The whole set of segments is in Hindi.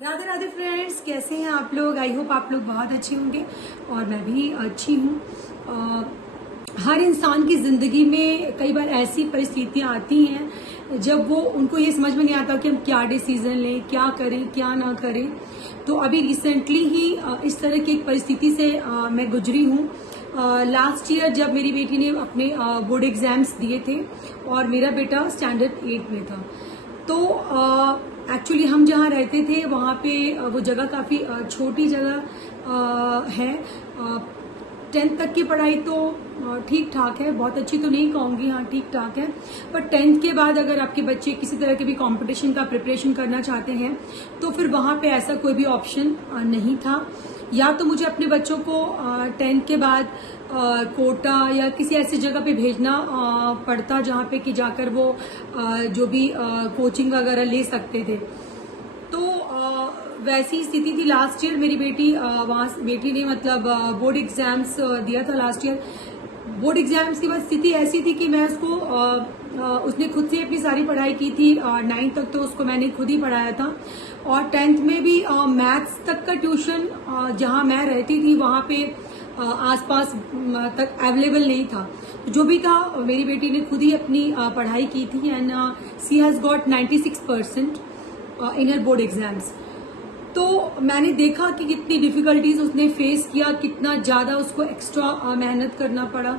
राधे राधे फ्रेंड्स, कैसे हैं आप लोग। आई होप आप लोग बहुत अच्छे होंगे और मैं भी अच्छी हूँ। हर इंसान की ज़िंदगी में कई बार ऐसी परिस्थितियाँ आती हैं जब वो उनको ये समझ में नहीं आता कि हम क्या डिसीज़न लें, क्या करें, क्या ना करें। तो अभी रिसेंटली ही इस तरह की एक परिस्थिति से मैं गुजरी हूँ। लास्ट ईयर जब मेरी बेटी ने अपने बोर्ड एग्जाम्स दिए थे और मेरा बेटा स्टैंडर्ड 8 में था, तो एक्चुअली हम जहाँ रहते थे वहाँ पे वो जगह काफ़ी छोटी जगह है। 10th तक की पढ़ाई तो ठीक ठाक है, बहुत अच्छी तो नहीं कहूँगी, हाँ ठीक ठाक है। पर 10th के बाद अगर आपके बच्चे किसी तरह के भी कंपटीशन का प्रिपरेशन करना चाहते हैं तो फिर वहाँ पे ऐसा कोई भी ऑप्शन नहीं था। या तो मुझे अपने बच्चों को 10th के बाद कोटा या किसी ऐसी जगह पे भेजना पड़ता जहाँ पे कि जाकर वो जो भी कोचिंग वगैरह ले सकते थे। तो वैसी स्थिति थी लास्ट ईयर। मेरी बेटी ने मतलब बोर्ड एग्जाम्स दिया था लास्ट ईयर। बोर्ड एग्जाम्स के बाद स्थिति ऐसी थी कि मैं उसको उसने खुद से अपनी सारी पढ़ाई की थी। 9th तक तो उसको मैंने खुद ही पढ़ाया था और 10th में भी मैथ्स तक का ट्यूशन जहाँ मैं रहती थी वहाँ पे आसपास तक अवेलेबल नहीं था। जो भी था मेरी बेटी ने खुद ही अपनी पढ़ाई की थी and she has got 96% in her board exams. तो मैंने देखा कि कितनी डिफिकल्टीज उसने फेस किया, कितना ज्यादा उसको एक्स्ट्रा मेहनत करना पड़ा।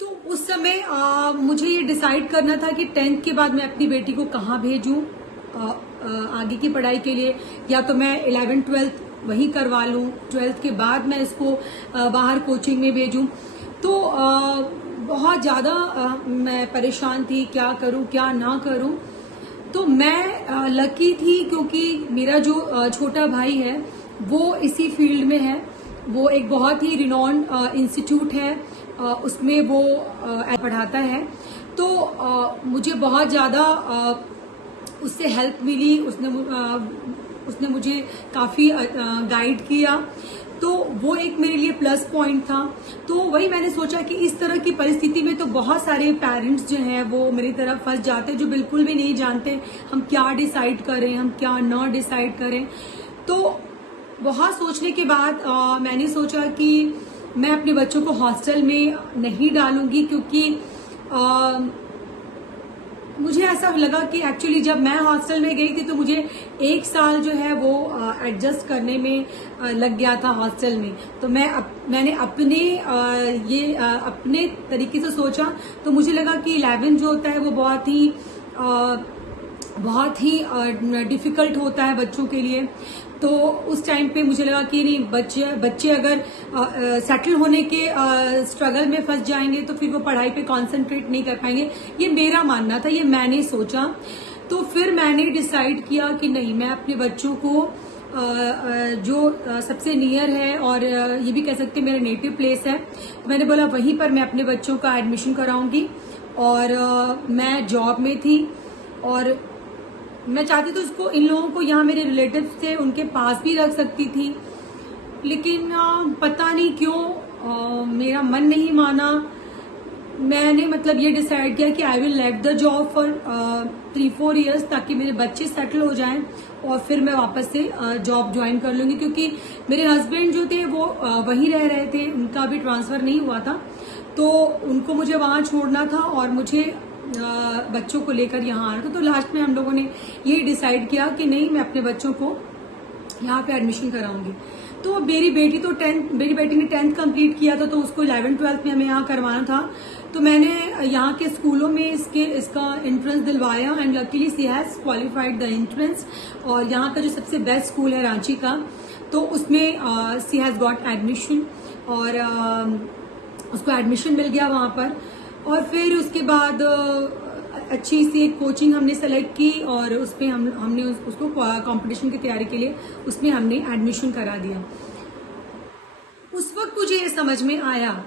तो उस समय मुझे ये डिसाइड करना था कि 10th के बाद मैं अपनी बेटी को कहाँ भेजूं आगे की पढ़ाई के लिए। या तो मैं 11th 12th वहीं करवा लूं, 12th के बाद मैं इसको बाहर कोचिंग में भेजूं। तो बहुत ज्यादा मैं परेशान थी, क्या करूं क्या ना करूं। तो मैं लकी थी क्योंकि मेरा जो छोटा भाई है वो इसी फील्ड में है। वो एक बहुत ही रिनॉन इंस्टीट्यूट है, उसमें वो पढ़ाता है। तो मुझे बहुत ज़्यादा उससे हेल्प मिली। उसने मुझे काफ़ी गाइड किया, तो वो एक मेरे लिए प्लस पॉइंट था। तो वही मैंने सोचा कि इस तरह की परिस्थिति में तो बहुत सारे पेरेंट्स जो हैं वो मेरी तरफ फंस जाते हैं, जो बिल्कुल भी नहीं जानते हम क्या डिसाइड करें, हम क्या ना डिसाइड करें। तो बहुत सोचने के बाद मैंने सोचा कि मैं अपने बच्चों को हॉस्टल में नहीं डालूंगी, क्योंकि मुझे ऐसा लगा कि एक्चुअली जब मैं हॉस्टल में गई थी तो मुझे 1 साल जो है वो एडजस्ट करने में लग गया था हॉस्टल में। तो मैंने अपने तरीके से सोचा। तो मुझे लगा कि 11 जो होता है वो बहुत ही डिफिकल्ट होता है बच्चों के लिए। तो उस टाइम पे मुझे लगा कि नहीं, बच्चे अगर सेटल होने के स्ट्रगल में फंस जाएंगे तो फिर वो पढ़ाई पे कंसंट्रेट नहीं कर पाएंगे। ये मेरा मानना था, ये मैंने सोचा। तो फिर मैंने डिसाइड किया कि नहीं, मैं अपने बच्चों को जो सबसे नियर है और ये भी कह सकते मेरा नेटिव प्लेस है, मैंने बोला वहीं पर मैं अपने बच्चों का एडमिशन कराऊंगी। और मैं जॉब में थी और मैं चाहती तो उसको, इन लोगों को, यहाँ मेरे रिलेटिव्स थे उनके पास भी रख सकती थी, लेकिन पता नहीं क्यों मेरा मन नहीं माना। मैंने मतलब ये डिसाइड किया कि I will let the job for 3-4 years, ताकि मेरे बच्चे सेटल हो जाएं और फिर मैं वापस से जॉब ज्वाइन कर लूंगी। क्योंकि मेरे हस्बैंड जो थे वो वहीं रह रहे थे, उनका भी ट्रांसफर नहीं हुआ था, तो उनको मुझे वहां छोड़ना था और मुझे बच्चों को लेकर यहाँ आना था। तो लास्ट में हम लोगों ने ये डिसाइड किया कि नहीं, मैं अपने बच्चों को यहाँ पे एडमिशन कराऊंगी। तो मेरी बेटी ने 10th कंप्लीट किया था, तो उसको 11th 12th में हमें यहाँ करवाना था। तो मैंने यहाँ के स्कूलों में इसका एंट्रेंस दिलवाया and luckily she has qualified the entrance. और यहाँ का जो सबसे बेस्ट स्कूल है रांची का, तो उसमें सी हैज गॉट एडमिशन और उसको एडमिशन मिल गया वहाँ पर। और फिर उसके बाद अच्छी सी एक कोचिंग हमने सेलेक्ट की और उसमें हमने उसको कंपटीशन की तैयारी के लिए उसमें हमने एडमिशन करा दिया। उस वक्त मुझे ये समझ में आया,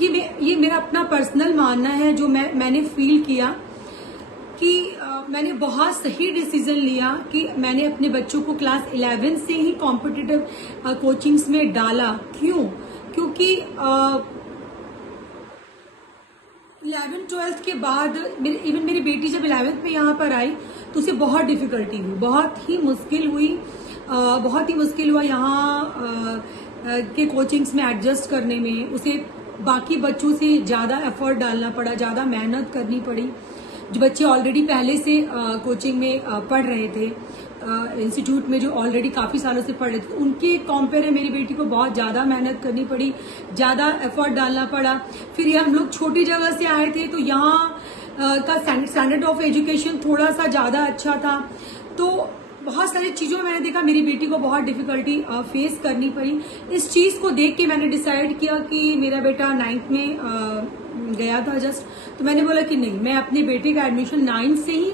ये मेरा अपना पर्सनल मानना है, जो मैंने फील किया कि मैंने बहुत सही डिसीजन लिया कि मैंने अपने बच्चों को क्लास 11 से ही कॉम्पिटिटिव कोचिंग्स में डाला। क्यों? क्योंकि 11th 12th के बाद इवन मेरी बेटी जब 11th में यहाँ पर आई तो उसे बहुत डिफिकल्टी हुई, बहुत ही मुश्किल हुई, बहुत ही मुश्किल हुआ यहाँ के कोचिंग्स में एडजस्ट करने में। उसे बाकी बच्चों से ज़्यादा एफर्ट डालना पड़ा, ज़्यादा मेहनत करनी पड़ी। जो बच्चे ऑलरेडी पहले से कोचिंग में पढ़ रहे थे, इंस्टीट्यूट में जो ऑलरेडी काफ़ी सालों से पढ़ रहे थे, तो उनके कंपेयर में मेरी बेटी को बहुत ज़्यादा मेहनत करनी पड़ी, ज़्यादा एफर्ट डालना पड़ा। फिर ये हम लोग छोटी जगह से आए थे, तो यहाँ का स्टैंडर्ड ऑफ एजुकेशन थोड़ा सा ज़्यादा अच्छा था। तो बहुत सारी चीज़ों में मैंने देखा मेरी बेटी को बहुत डिफिकल्टी फेस करनी पड़ी। इस चीज़ को देख के मैंने डिसाइड किया कि मेरा बेटा 9th में गया था जस्ट, तो मैंने बोला कि नहीं, मैं अपने बेटे का एडमिशन 9th से ही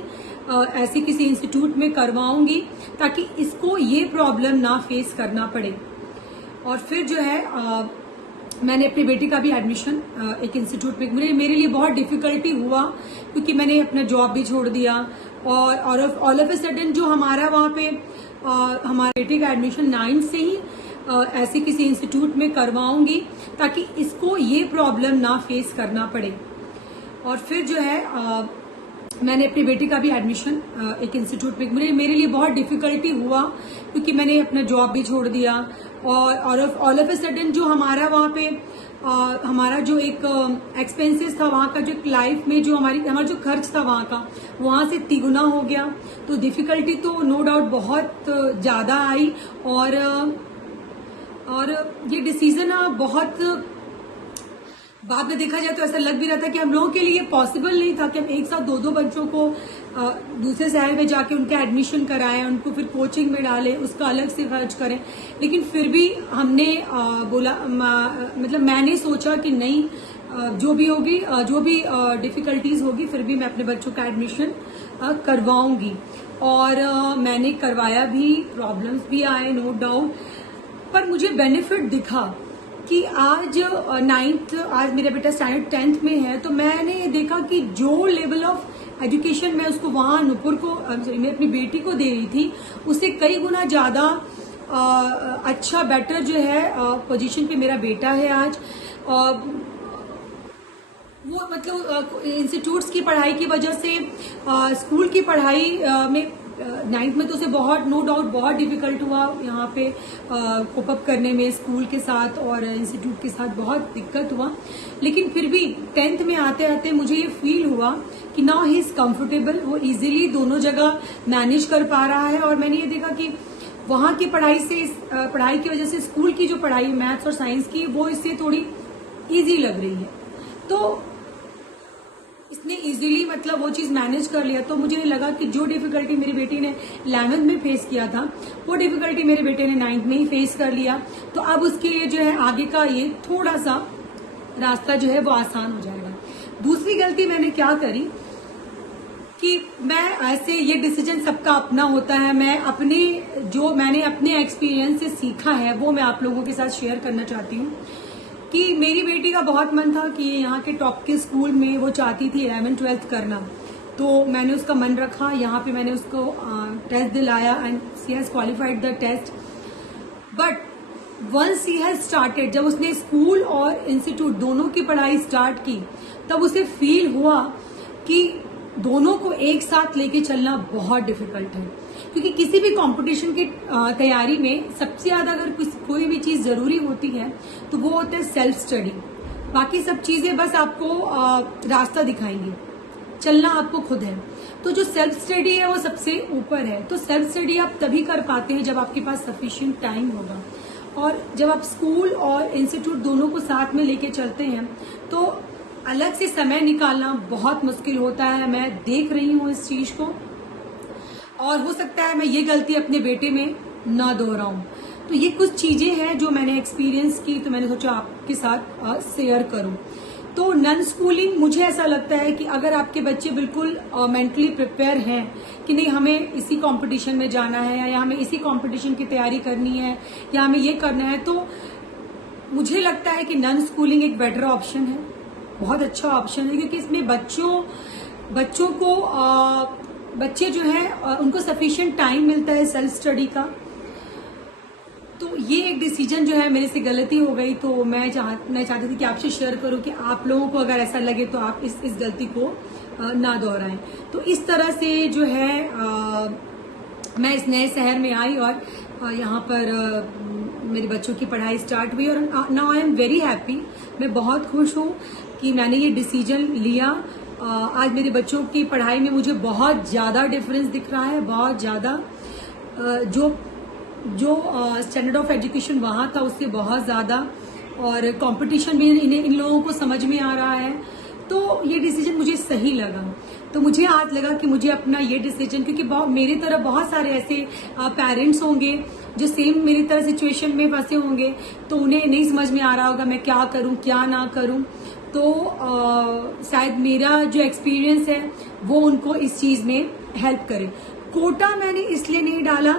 ऐसे किसी इंस्टीट्यूट में करवाऊंगी ताकि इसको ये प्रॉब्लम ना फेस करना पड़े। और फिर जो है मैंने अपने बेटे का भी एडमिशन एक इंस्टीट्यूट में, मेरे लिए बहुत डिफिकल्टी हुआ क्योंकि मैंने अपना जॉब भी छोड़ दिया और ऑल ऑफ ए सडन जो हमारा वहाँ पे हमारे बेटे का एडमिशन 9th से ही ऐसे किसी इंस्टीट्यूट में करवाऊंगी ताकि इसको ये प्रॉब्लम ना फेस करना पड़े। और फिर जो है मैंने अपने बेटे का भी एडमिशन एक इंस्टीट्यूट में, मेरे लिए बहुत डिफिकल्टी हुआ क्योंकि मैंने अपना जॉब भी छोड़ दिया और ऑल ऑफ ए सडन जो हमारा वहाँ पे हमारा जो एक एक्सपेंसेस था, वहाँ का जो लाइफ में जो हमारा जो खर्च था वहाँ से तिगुना हो गया। तो डिफिकल्टी तो नो डाउट बहुत ज़्यादा आई और ये डिसीजन बहुत बाद में देखा जाए तो ऐसा लग भी रहा था कि हम लोगों के लिए पॉसिबल नहीं था कि हम एक साथ दो बच्चों को दूसरे शहर में जाके उनका एडमिशन कराएं, उनको फिर कोचिंग में डालें, उसका अलग से खर्च करें। लेकिन फिर भी हमने बोला, मतलब मैंने सोचा कि नहीं, जो भी होगी, जो भी डिफिकल्टीज होगी, फिर भी मैं अपने बच्चों का एडमिशन करवाऊंगी। और मैंने करवाया भी, प्रॉब्लम्स भी आए नो डाउट, पर मुझे बेनिफिट दिखा कि आज 9th, आज मेरा बेटा स्टैंडर्ड 10th में है, तो मैंने ये देखा कि जो लेवल ऑफ एजुकेशन मैं उसको वहाँ नुपुर को, मैं अपनी बेटी को दे रही थी, उससे कई गुना ज़्यादा अच्छा, बेटर जो है पोजीशन पे मेरा बेटा है आज। वो मतलब इंस्टीट्यूट्स की पढ़ाई की वजह से, स्कूल की पढ़ाई में 9th में तो उसे बहुत, नो डाउट बहुत डिफिकल्ट हुआ यहाँ पे कोप अप करने में, स्कूल के साथ और इंस्टीट्यूट के साथ बहुत दिक्कत हुआ। लेकिन फिर भी 10th में आते आते मुझे ये फील हुआ कि नाउ ही इज कंफर्टेबल, वो इजीली दोनों जगह मैनेज कर पा रहा है। और मैंने ये देखा कि वहाँ की पढ़ाई की वजह से स्कूल की जो पढ़ाई मैथ्स और साइंस की, वो इससे थोड़ी ईजी लग रही है। तो इसने इजीली मतलब वो चीज मैनेज कर लिया। तो मुझे लगा कि जो डिफिकल्टी मेरी बेटी ने 11th में फेस किया था, वो डिफिकल्टी मेरे बेटे ने 9th में ही फेस कर लिया। तो अब उसके लिए जो है आगे का ये थोड़ा सा रास्ता जो है वो आसान हो जाएगा। दूसरी गलती मैंने क्या करी कि मैं ऐसे, ये डिसीजन सबका अपना होता है, मैंने अपने एक्सपीरियंस से सीखा है वो मैं आप लोगों के साथ शेयर करना चाहती हूँ। कि मेरी बेटी का बहुत मन था कि यहाँ के टॉप के स्कूल में वो चाहती थी 11th 12th करना, तो मैंने उसका मन रखा। यहाँ पे मैंने उसको टेस्ट दिलाया and she has qualified the test. But once she has started, जब उसने स्कूल और इंस्टीट्यूट दोनों की पढ़ाई स्टार्ट की, तब उसे फील हुआ कि दोनों को एक साथ लेके चलना बहुत डिफिकल्ट है। क्योंकि किसी भी कंपटीशन की तैयारी में सबसे ज्यादा अगर कोई भी चीज जरूरी होती है तो वो होता है सेल्फ स्टडी। बाकी सब चीजें बस आपको रास्ता दिखाएंगी, चलना आपको खुद है। तो जो सेल्फ स्टडी है वो सबसे ऊपर है। तो सेल्फ स्टडी आप तभी कर पाते हैं जब आपके पास सफिशिएंट टाइम होगा। और जब आप स्कूल और इंस्टीट्यूट दोनों को साथ में लेके चलते हैं तो अलग से समय निकालना बहुत मुश्किल होता है। मैं देख रही हूँ इस चीज को, और हो सकता है मैं ये गलती अपने बेटे में ना दोहराऊं। तो ये कुछ चीजें हैं जो मैंने एक्सपीरियंस की, तो मैंने सोचा आपके साथ शेयर करूं। तो नन स्कूलिंग, मुझे ऐसा लगता है कि अगर आपके बच्चे बिल्कुल मेंटली प्रिपेयर हैं कि नहीं हमें इसी कंपटीशन में जाना है या हमें इसी कंपटीशन की तैयारी करनी है या हमें ये करना है, तो मुझे लगता है कि नन स्कूलिंग एक बेटर ऑप्शन है, बहुत अच्छा ऑप्शन है। क्योंकि इसमें बच्चे जो है उनको सफिशिएंट टाइम मिलता है सेल्फ स्टडी का। तो ये एक डिसीजन जो है मेरे से गलती हो गई, तो मैं चाहती थी कि आपसे शेयर करूं कि आप लोगों को अगर ऐसा लगे तो आप इस गलती को ना दोहराएं। तो इस तरह से जो है मैं इस नए शहर में आई और यहाँ पर मेरे बच्चों की पढ़ाई स्टार्ट हुई और now I am very happy. मैं बहुत खुश हूँ कि मैंने ये डिसीजन लिया। आज मेरे बच्चों की पढ़ाई में मुझे बहुत ज़्यादा डिफरेंस दिख रहा है, बहुत ज़्यादा। जो स्टैंडर्ड ऑफ एजुकेशन वहाँ था उससे बहुत ज़्यादा, और कंपटीशन भी इन लोगों को समझ में आ रहा है। तो ये डिसीजन मुझे सही लगा। तो मुझे आज लगा कि मुझे अपना ये डिसीजन, क्योंकि मेरी तरह बहुत सारे ऐसे पेरेंट्स होंगे जो सेम मेरी तरह सिचुएशन में फंसे होंगे, तो उन्हें नहीं समझ में आ रहा होगा मैं क्या करूं क्या ना करूं। तो शायद मेरा जो एक्सपीरियंस है वो उनको इस चीज़ में हेल्प करे। कोटा मैंने इसलिए नहीं डाला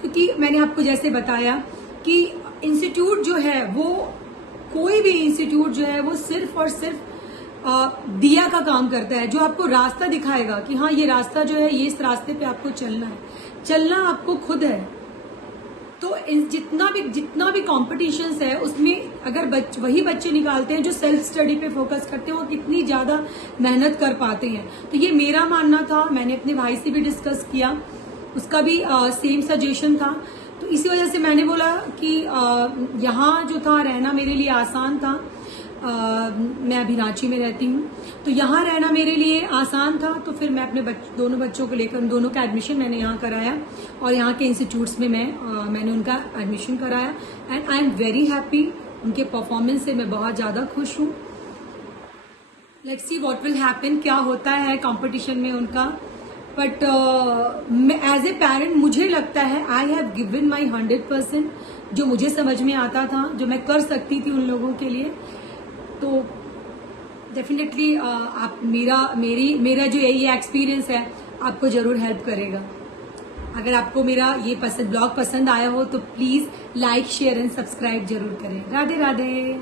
क्योंकि मैंने आपको जैसे बताया कि इंस्टीट्यूट जो है वो, कोई भी इंस्टीट्यूट जो है वो सिर्फ और सिर्फ दिया का काम करता है, जो आपको रास्ता दिखाएगा कि हाँ ये रास्ता जो है, ये इस रास्ते पे आपको चलना है, चलना आपको खुद है। तो जितना भी कॉम्पिटिशन्स है उसमें अगर वही बच्चे निकालते हैं जो सेल्फ स्टडी पे फोकस करते हैं, वो कितनी ज्यादा मेहनत कर पाते हैं। तो ये मेरा मानना था, मैंने अपने भाई से भी डिस्कस किया, उसका भी सेम सजेशन था। तो इसी वजह से मैंने बोला कि यहाँ जो था रहना मेरे लिए आसान था। मैं अभी रांची में रहती हूँ, तो यहाँ रहना मेरे लिए आसान था। तो फिर मैं अपने दोनों बच्चों को लेकर दोनों का एडमिशन मैंने यहाँ कराया और यहाँ के इंस्टीट्यूट्स में मैंने उनका एडमिशन कराया and I am very happy. उनके परफॉर्मेंस से मैं बहुत ज़्यादा खुश हूँ। Let's see what will happen, क्या होता है कंपटीशन में उनका। बट एज ए पेरेंट मुझे लगता है आई हैव गिवन माई 100%, जो मुझे समझ में आता था, जो मैं कर सकती थी उन लोगों के लिए। तो डेफिनेटली आप मेरा जो ये एक्सपीरियंस है आपको जरूर हेल्प करेगा। अगर आपको मेरा ये ब्लॉग पसंद आया हो तो please like share and subscribe जरूर करें। राधे राधे।